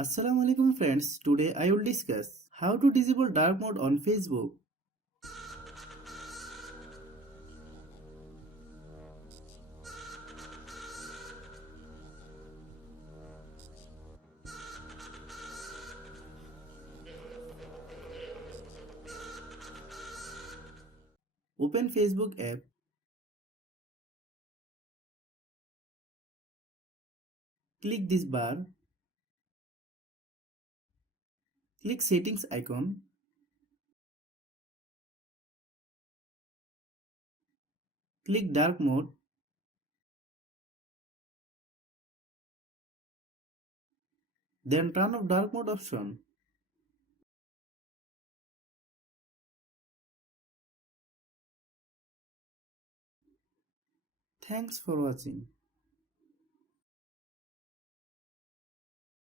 Assalamu alaikum friends, today I will discuss how to disable dark mode on Facebook. Open Facebook app, click this bar, click settings icon, click dark mode, then turn off dark mode option. Thanks for watching.